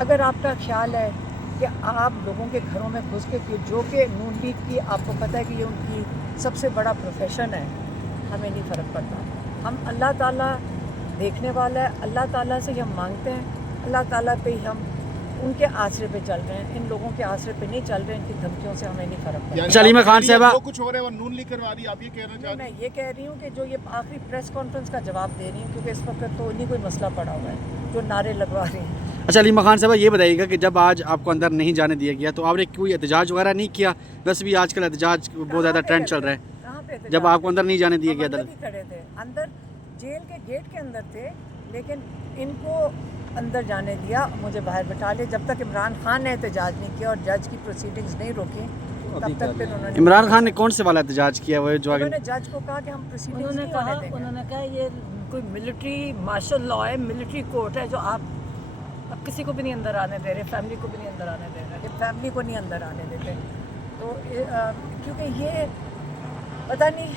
اگر آپ کا خیال ہے کہ آپ لوگوں کے گھروں میں گھس کے جو کہ نون لیگ کی آپ کو پتہ ہے کہ یہ ان کی سب سے بڑا پروفیشن ہے، ہمیں نہیں فرق پڑتا. ہم اللہ تعالیٰ دیکھنے والا ہے، اللہ تعالیٰ سے ہم مانگتے ہیں، اللہ تعالیٰ پہ ہی ہم ان کے آسرے پہ چل رہے ہیں، ان لوگوں کے آسرے پہ نہیں چل رہے، ان کی دھمکیوں سے ہمیں نہیں فرق پڑتا. سلیمہ خان صاحبہ جو کچھ ہو رہا ہے وہ نون لیگ کروا رہی ہے، آپ یہ کہنا چاہ رہے میں ہیں؟ یہ کہہ رہی ہوں کہ جو یہ آخری پریس کانفرنس کا جواب دے رہی ہوں، کیونکہ اس وقت تو نہیں کوئی مسئلہ پڑا ہوا ہے جو نعرے لگوا رہے ہیں. اچھا سلیمہ خان صاحبہ یہ بتائیے گا کہ جب آج آپ کو اندر نہیں جانے دیا گیا تو آپ نے کوئی احتجاج وغیرہ نہیں کیا؟ ویسے بھی آج کل احتجاج بہت زیادہ ٹرینڈ چل رہا ہے. کہاں پہ جب آپ کو اندر نہیں جانے دیا ہم گیا اندر تھا ہی کھڑے تھے، اندر جیل کے گیٹ کے اندر تھے، لیکن ان کو اندر جانے دیا، مجھے باہر بٹھا لیا. جب تک عمران خان نے احتجاج نہیں کیا اور جج کی پروسیڈنگز نہیں روکی تب تک پھر انہوں نے عمران خان نے کون سے والا احتجاج کیا وہ جو انہوں نے جج کو کہا کہ ہم پروسیڈنگز نہیں ہونے دیں گے. انہوں نے کہا یہ کوئی ملٹری مارشل لا ہے، ملٹری کورٹ ہے، جو آپ اب کسی کو بھی نہیں اندر آنے دے رہے، فیملی کو بھی نہیں اندر آنے دے رہے. کہ فیملی کو نہیں اندر آنے دیتے. تو کیونکہ یہ پتہ نہیں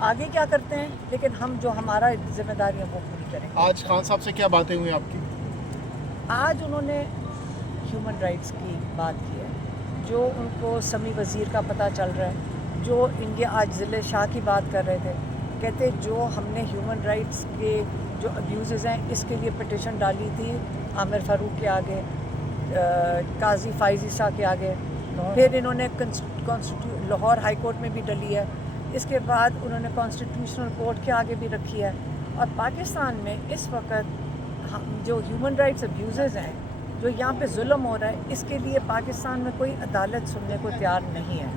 آگے کیا کرتے ہیں، لیکن ہم جو ہمارا ذمہ داری ہے وہ پوری کریں. آج خان صاحب سے کیا باتیں ہوئی آپ کی؟ آج انہوں نے ہیومن رائٹس کی بات کی ہے، جو ان کو سمیع وزیر کا پتہ چل رہا ہے، جو ان کے آج ضلع شاہ کی بات کر رہے تھے، کہتے جو ہم نے ہیومن رائٹس کے جو ابیوزز ہیں اس کے لیے پٹیشن ڈالی تھی عامر فاروق کے آگے، قاضی فائزی شاہ کے آگے، پھر انہوں نے لاہور ہائی کورٹ میں بھی ڈلی ہے، اس کے بعد انہوں نے کانسٹیٹیوشنل کورٹ کے آگے بھی رکھی ہے. اور پاکستان میں اس وقت جو ہیومن رائٹس ابیوزز ہیں، جو یہاں پہ ظلم ہو رہا ہے، اس کے لیے پاکستان میں کوئی عدالت سننے کو تیار نہیں ہے.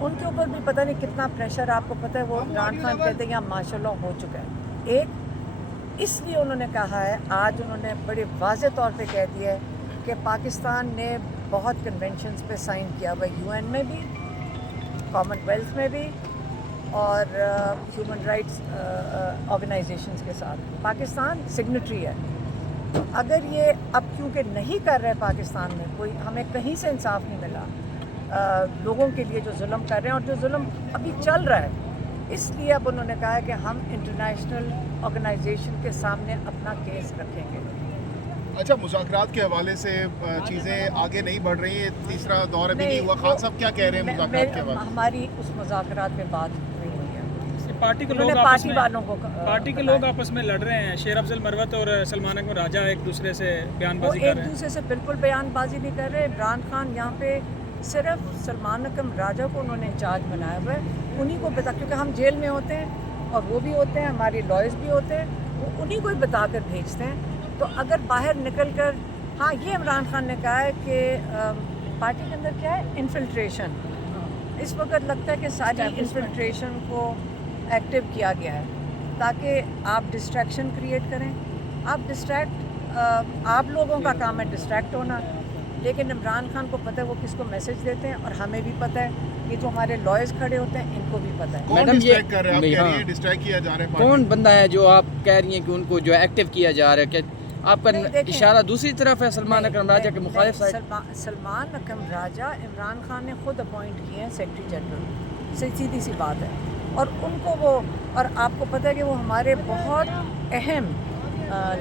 ان کے اوپر بھی پتہ نہیں کتنا پریشر، آپ کو پتہ ہے وہ عمران خان کہتے ہیں یہاں ماشاء اللہ ہو چکا ہے. ایک اس لیے انہوں نے کہا ہے، آج انہوں نے بڑے واضح طور پہ کہہ دیا ہے کہ پاکستان نے بہت کنونشنز پہ سائن کیا ہوا ہے، UN میں بھی، کامن ویلتھ میں بھی، اور ہیومن رائٹس آرگنائزیشنز کے ساتھ پاکستان سگنیٹری ہے. تو اگر یہ اب کیونکہ نہیں کر رہے پاکستان میں کوئی، ہمیں کہیں سے انصاف نہیں ملا لوگوں کے لیے جو ظلم کر رہے ہیں، اور جو ظلم ابھی چل رہا ہے، اس لیے اب انہوں نے کہا ہے کہ ہم انٹرنیشنل آرگنائزیشن کے سامنے اپنا کیس رکھیں گے. اچھا، مذاکرات کے حوالے سے چیزیں آگے نہیں بڑھ رہی ہیں، تیسرا دور ابھی نہیں ہوا. خان صاحب کیا کہہ رہے ہیں مذاکرات کے حوالے سے؟ ہماری اس مذاکرات میں بات نہیں ہوئی ہے. پارٹی کے انہوں لوگ نے آپس پارٹی میں والوں کو پارٹی کے لوگ آپس میں لڑ رہے ہیں. شیر افضل مروت اور سلمان اکمل راجہ ایک دوسرے سے بیان وہ بازی کر ایک رہے ہیں. دوسرے سے بالکل بیان بازی نہیں کر رہے. عمران خان یہاں پہ صرف سلمان اکمل راجہ کو انہوں نے انچارج بنایا ہوا ہے، انہی کو بتا، کیونکہ ہم جیل میں ہوتے ہیں اور وہ بھی ہوتے ہیں، ہمارے لائرز بھی ہوتے ہیں، وہ انہی کو ہی بتا کر بھیجتے ہیں. تو اگر باہر نکل کر، ہاں یہ عمران خان نے کہا ہے کہ پارٹی کے اندر کیا ہے انفلٹریشن، اس وقت لگتا ہے کہ ساری انفلٹریشن کو ایکٹیو کیا گیا ہے تاکہ آپ ڈسٹریکشن کریٹ کریں. آپ لوگوں کا کام ہے ڈسٹریکٹ ہونا، لیکن عمران خان کو پتہ ہے وہ کس کو میسج دیتے ہیں، اور ہمیں بھی پتہ ہے کہ جو ہمارے لائرز کھڑے ہوتے ہیں ان کو بھی پتہ ہے. کون ڈسٹریکٹ کر رہے ہیں؟ آپ کہہ رہی ہیں ڈسٹریکٹ کیا جا رہا ہے. کون بندہ ہے جو آپ کہہ رہی ہیں کہ ان کو جو ایکٹیو کیا جا رہا ہے؟ کہ آپ کا اشارہ دوسری طرف ہے سلمان اکرم راجہ کے مخالف سائڈ. سلمان اکرم راجہ عمران خان نے خود اپوائنٹ کیے ہیں سیکرٹری جنرل، سیدھی سی بات ہے. اور ان کو وہ، اور آپ کو پتہ ہے کہ وہ ہمارے بہت اہم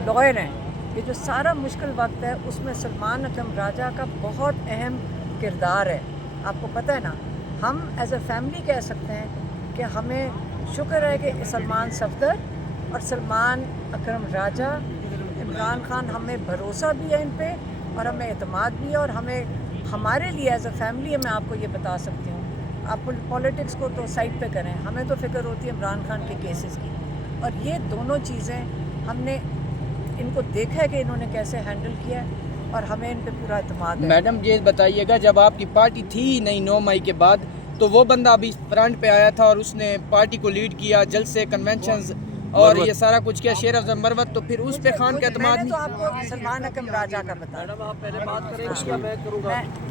لائر ہیں. یہ جو سارا مشکل وقت ہے اس میں سلمان اکرم راجہ کا بہت اہم کردار ہے. آپ کو پتہ ہے نا، ہم ایز اے فیملی کہہ سکتے ہیں کہ ہمیں شکر ہے کہ سلمان صفدر اور سلمان اکرم راجہ، عمران خان، ہمیں بھروسہ بھی ہے ان پہ اور ہمیں اعتماد بھی ہے، اور ہمیں ہمارے لیے ایز اے فیملی میں آپ کو یہ بتا سکتی ہوں، آپ پولیٹکس کو تو سائڈ پہ کریں، ہمیں تو فکر ہوتی ہے عمران خان کے کیسز کی. اور یہ دونوں چیزیں ہم نے ان کو دیکھا ہے کہ انہوں نے کیسے ہینڈل کیا ہے، اور ہمیں ان پہ پورا اعتماد ہے. میڈم یہ بتائیے گا، جب آپ کی پارٹی تھی نہیں 9 مئی کے بعد، تو وہ بندہ ابھی فرنٹ پہ آیا تھا اور اس نے پارٹی کو لیڈ کیا، جلسے، کنونشنز اور یہ سارا کچھ کیا، شیر افضل مروت، تو پھر اس پہ خان کا اعتماد میں نے تو نہیں. آپ کو سلمان اکرم راجہ کا بتایا.